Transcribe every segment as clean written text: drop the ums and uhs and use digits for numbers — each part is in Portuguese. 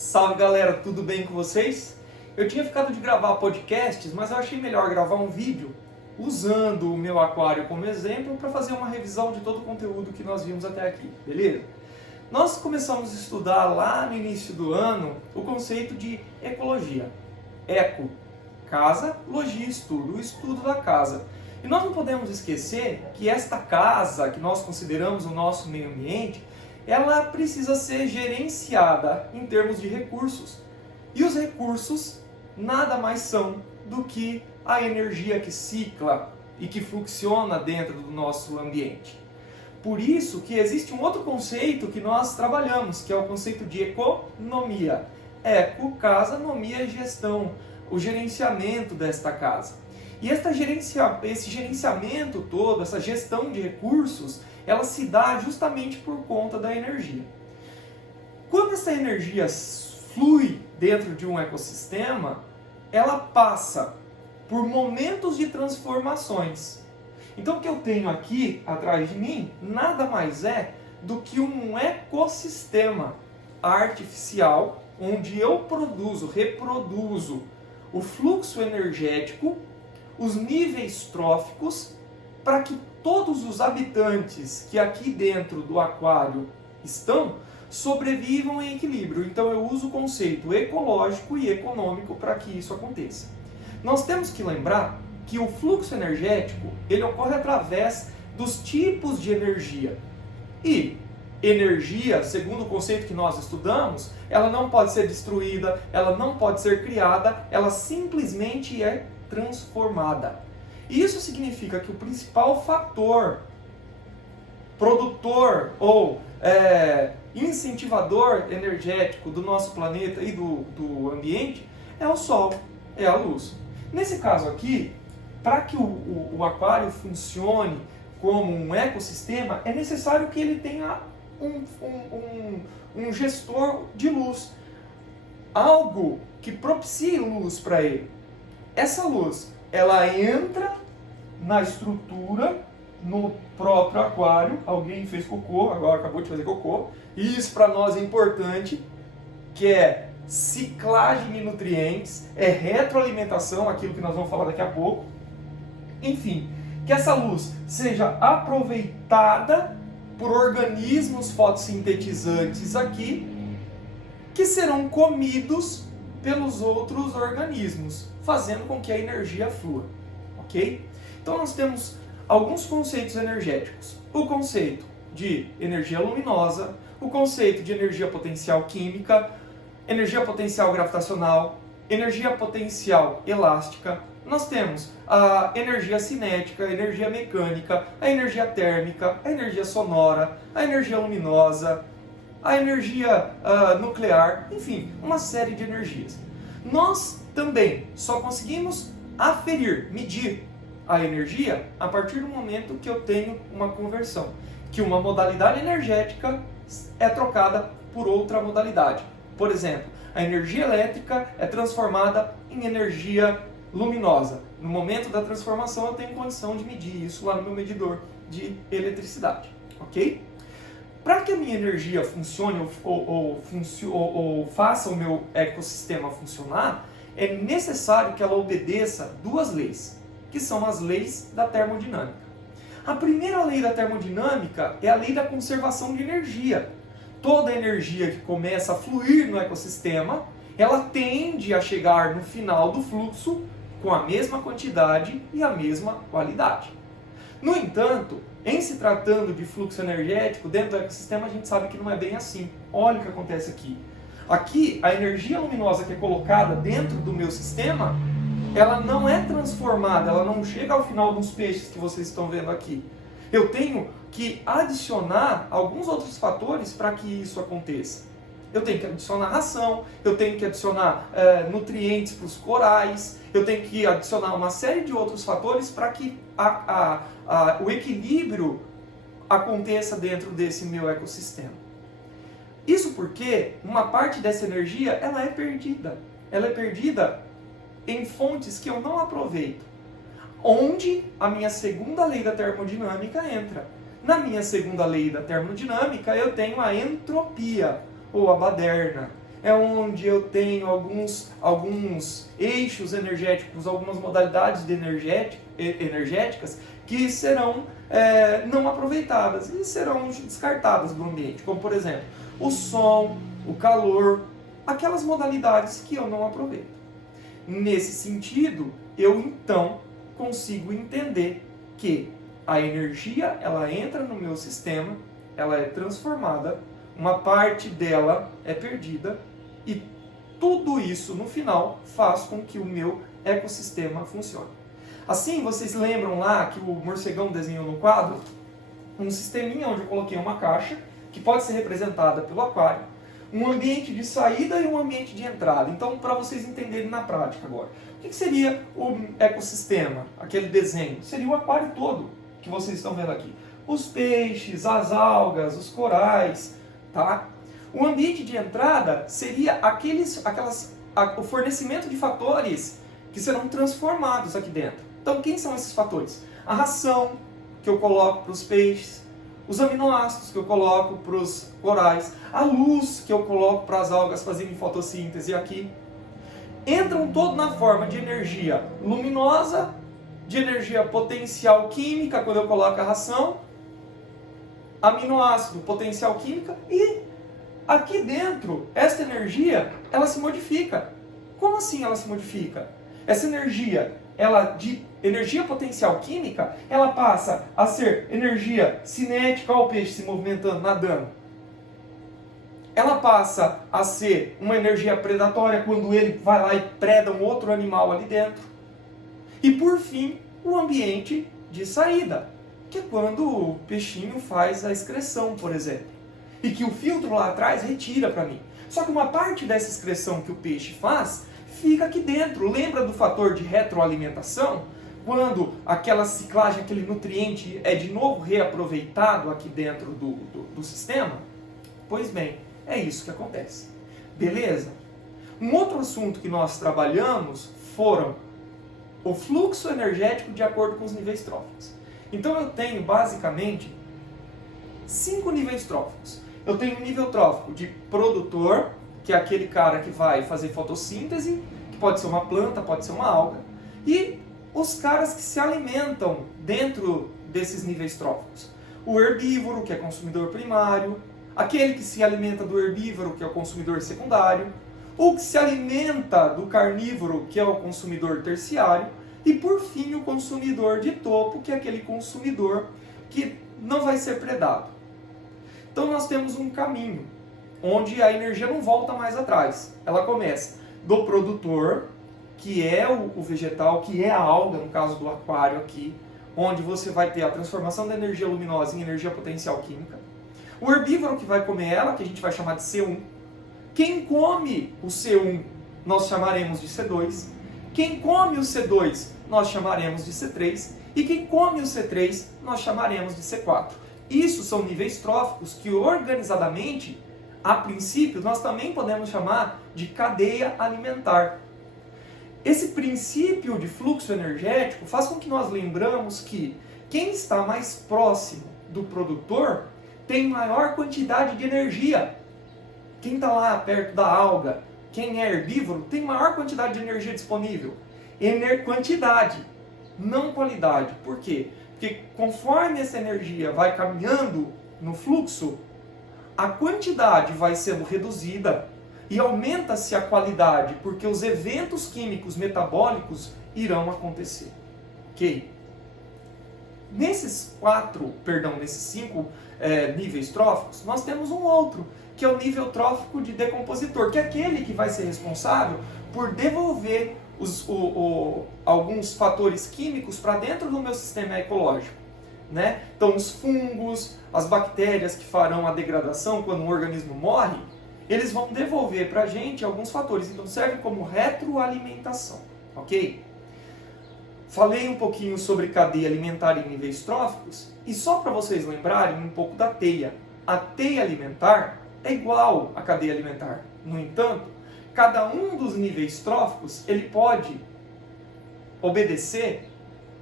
Salve galera, tudo bem com vocês? Eu tinha ficado de gravar podcasts, mas eu achei melhor gravar um vídeo usando o meu aquário como exemplo para fazer uma revisão de todo o conteúdo que nós vimos até aqui, beleza? Nós começamos a estudar lá no início do ano o conceito de ecologia. Eco, casa, logia, estudo, o estudo da casa. E nós não podemos esquecer que esta casa, que nós consideramos o nosso meio ambiente, ela precisa ser gerenciada em termos de recursos. E os recursos nada mais são do que a energia que cicla e que funciona dentro do nosso ambiente. Por isso que existe um outro conceito que nós trabalhamos, que é o conceito de economia. Eco, casa, nomia, gestão, o gerenciamento desta casa. E esse gerenciamento todo, essa gestão de recursos, ela se dá justamente por conta da energia. Quando essa energia flui dentro de um ecossistema, ela passa por momentos de transformações. Então o que eu tenho aqui atrás de mim nada mais é do que um ecossistema artificial onde eu reproduzo o fluxo energético, os níveis tróficos, para que todos os habitantes que aqui dentro do aquário estão sobrevivam em equilíbrio. Então eu uso o conceito ecológico e econômico para que isso aconteça. Nós temos que lembrar que o fluxo energético ele ocorre através dos tipos de energia. E energia, segundo o conceito que nós estudamos, ela não pode ser destruída, ela não pode ser criada, ela simplesmente é transformada. Isso significa que o principal fator produtor ou incentivador energético do nosso planeta e do ambiente é o Sol, é a luz. Nesse caso aqui, para que o aquário funcione como um ecossistema, é necessário que ele tenha um gestor de luz, algo que propicie luz para ele. Essa luz, ela entra na estrutura, no próprio aquário. Alguém fez cocô, agora acabou de fazer cocô. E isso para nós é importante, que é ciclagem de nutrientes, é retroalimentação, aquilo que nós vamos falar daqui a pouco. Enfim, que essa luz seja aproveitada por organismos fotossintetizantes aqui, que serão comidos pelos outros organismos, fazendo com que a energia flua, ok? Então nós temos alguns conceitos energéticos. O conceito de energia luminosa, o conceito de energia potencial química, energia potencial gravitacional, energia potencial elástica. Nós temos a energia cinética, a energia mecânica, a energia térmica, a energia sonora, a energia luminosa, a energia nuclear, enfim, uma série de energias. Nós também só conseguimos medir a energia a partir do momento que eu tenho uma conversão, que uma modalidade energética é trocada por outra modalidade. Por exemplo, a energia elétrica é transformada em energia luminosa. No momento da transformação eu tenho condição de medir isso lá no meu medidor de eletricidade, ok? Para que a minha energia funcione ou faça o meu ecossistema funcionar, é necessário que ela obedeça duas leis, que são as leis da termodinâmica. A primeira lei da termodinâmica é a lei da conservação de energia. Toda energia que começa a fluir no ecossistema, ela tende a chegar no final do fluxo com a mesma quantidade e a mesma qualidade. No entanto, em se tratando de fluxo energético dentro do ecossistema, a gente sabe que não é bem assim. Olha o que acontece aqui. Aqui, a energia luminosa que é colocada dentro do meu sistema, ela não é transformada, ela não chega ao final dos peixes que vocês estão vendo aqui. Eu tenho que adicionar alguns outros fatores para que isso aconteça. Eu tenho que adicionar ração, eu tenho que adicionar nutrientes para os corais, eu tenho que adicionar uma série de outros fatores para que o equilíbrio aconteça dentro desse meu ecossistema. Isso porque uma parte dessa energia ela é perdida. Ela é perdida em fontes que eu não aproveito. Onde a minha segunda lei da termodinâmica entra. Na minha segunda lei da termodinâmica eu tenho a entropia, ou a baderna. é onde eu tenho alguns eixos energéticos, algumas modalidades de energéticas que serão não aproveitadas e serão descartadas do ambiente, como por exemplo, o som, o calor, aquelas modalidades que eu não aproveito. Nesse sentido, eu então consigo entender que a energia, ela entra no meu sistema, ela é transformada, uma parte dela é perdida e tudo isso no final faz com que o meu ecossistema funcione. Assim, vocês lembram lá que o morcegão desenhou no quadro um sisteminha onde eu coloquei uma caixa que pode ser representada pelo aquário, um ambiente de saída e um ambiente de entrada. Então, para vocês entenderem na prática agora, o que seria o ecossistema, aquele desenho? Seria o aquário todo que vocês estão vendo aqui. Os peixes, as algas, os corais, tá? O ambiente de entrada seria o fornecimento de fatores que serão transformados aqui dentro. Então, quem são esses fatores? A ração que eu coloco para os peixes, os aminoácidos que eu coloco para os corais, a luz que eu coloco para as algas fazerem fotossíntese aqui. Entram todo na forma de energia luminosa, de energia potencial química, quando eu coloco a ração, aminoácido, potencial química, e aqui dentro, esta energia, ela se modifica. Como assim ela se modifica? Essa energia, de energia potencial química, ela passa a ser energia cinética, olha o peixe se movimentando, nadando. Ela passa a ser uma energia predatória quando ele vai lá e preda um outro animal ali dentro. E por fim, o ambiente de saída, que é quando o peixinho faz a excreção, por exemplo. E que o filtro lá atrás retira para mim. Só que uma parte dessa excreção que o peixe faz, fica aqui dentro. Lembra do fator de retroalimentação? Quando aquela ciclagem, aquele nutriente é de novo reaproveitado aqui dentro do sistema? Pois bem, é isso que acontece. Beleza? Um outro assunto que nós trabalhamos foram o fluxo energético de acordo com os níveis tróficos. Então eu tenho basicamente 5 níveis tróficos. Eu tenho um nível trófico de produtor, que é aquele cara que vai fazer fotossíntese, que pode ser uma planta, pode ser uma alga, e os caras que se alimentam dentro desses níveis tróficos. O herbívoro, que é consumidor primário, aquele que se alimenta do herbívoro, que é o consumidor secundário, ou que se alimenta do carnívoro, que é o consumidor terciário, e por fim o consumidor de topo, que é aquele consumidor que não vai ser predado. Então nós temos um caminho, onde a energia não volta mais atrás. Ela começa do produtor, que é o vegetal, que é a alga, no caso do aquário aqui, onde você vai ter a transformação da energia luminosa em energia potencial química. O herbívoro que vai comer ela, que a gente vai chamar de C1. Quem come o C1, nós chamaremos de C2. Quem come o C2, nós chamaremos de C3. E quem come o C3, nós chamaremos de C4. Isso são níveis tróficos que organizadamente, a princípio, nós também podemos chamar de cadeia alimentar. Esse princípio de fluxo energético faz com que nós lembramos que quem está mais próximo do produtor tem maior quantidade de energia. Quem está lá perto da alga, quem é herbívoro, tem maior quantidade de energia disponível. Quantidade, não qualidade. Por quê? Porque conforme essa energia vai caminhando no fluxo, a quantidade vai sendo reduzida e aumenta-se a qualidade, porque os eventos químicos metabólicos irão acontecer. Ok? Nesses 5 níveis tróficos, nós temos um outro, que é o nível trófico de decompositor, que é aquele que vai ser responsável por devolver alguns fatores químicos para dentro do meu sistema ecológico. Né? Então, os fungos, as bactérias que farão a degradação quando um organismo morre, eles vão devolver para a gente alguns fatores. Então, serve como retroalimentação. Ok? Falei um pouquinho sobre cadeia alimentar em níveis tróficos, e só para vocês lembrarem um pouco da teia. A teia alimentar é igual à cadeia alimentar. No entanto, cada um dos níveis tróficos, ele pode obedecer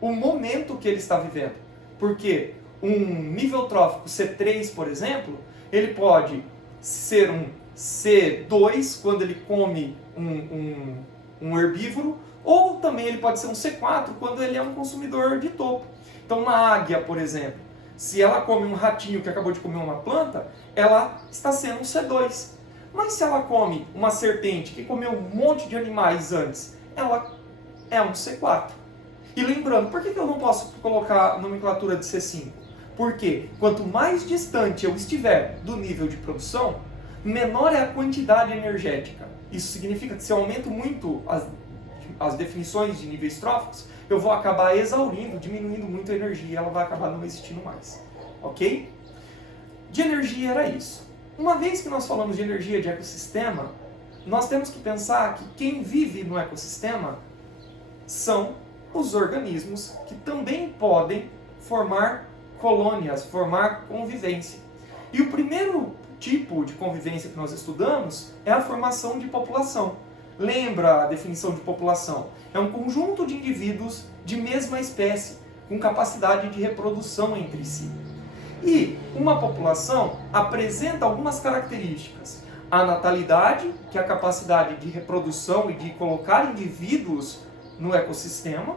o momento que ele está vivendo. Porque um nível trófico C3, por exemplo, ele pode ser um C2 quando ele come um herbívoro, ou também ele pode ser um C4 quando ele é um consumidor de topo. Então uma águia, por exemplo, se ela come um ratinho que acabou de comer uma planta, ela está sendo um C2. Mas se ela come uma serpente que comeu um monte de animais antes, ela é um C4. E lembrando, por que eu não posso colocar a nomenclatura de C5? Porque quanto mais distante eu estiver do nível de produção, menor é a quantidade energética. Isso significa que se eu aumento muito as definições de níveis tróficos, eu vou acabar exaurindo, diminuindo muito a energia e ela vai acabar não existindo mais. Ok? De energia era isso. Uma vez que nós falamos de energia de ecossistema, nós temos que pensar que quem vive no ecossistema são os organismos que também podem formar colônias, formar convivência. E o primeiro tipo de convivência que nós estudamos é a formação de população. Lembra a definição de população? É um conjunto de indivíduos de mesma espécie, com capacidade de reprodução entre si. E uma população apresenta algumas características. A natalidade, que é a capacidade de reprodução e de colocar indivíduos no ecossistema.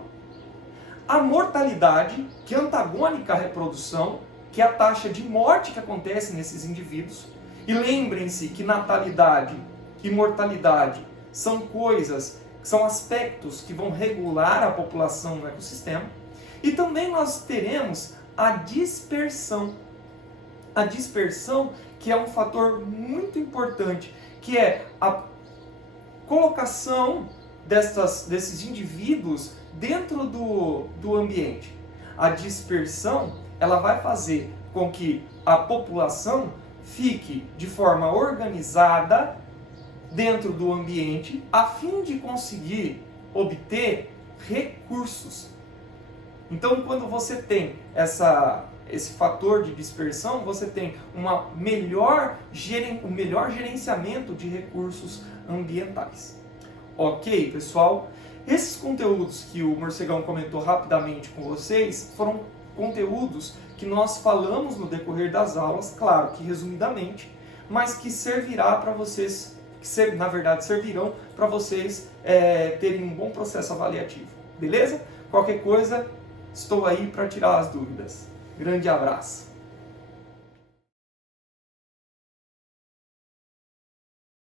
A mortalidade, que é antagônica à reprodução, que é a taxa de morte que acontece nesses indivíduos. E lembrem-se que natalidade e mortalidade são coisas, são aspectos que vão regular a população no ecossistema. E também nós teremos a dispersão. A dispersão, que é um fator muito importante, que é a colocação desses indivíduos dentro do ambiente. A dispersão, ela vai fazer com que a população fique de forma organizada dentro do ambiente, a fim de conseguir obter recursos. Então, quando você tem esse fator de dispersão, você tem um melhor gerenciamento de recursos ambientais. Ok, pessoal? Esses conteúdos que o Morcegão comentou rapidamente com vocês foram conteúdos que nós falamos no decorrer das aulas, claro que resumidamente, mas que servirá para vocês, que na verdade servirão para vocês terem um bom processo avaliativo. Beleza? Qualquer coisa, estou aí para tirar as dúvidas. Grande abraço!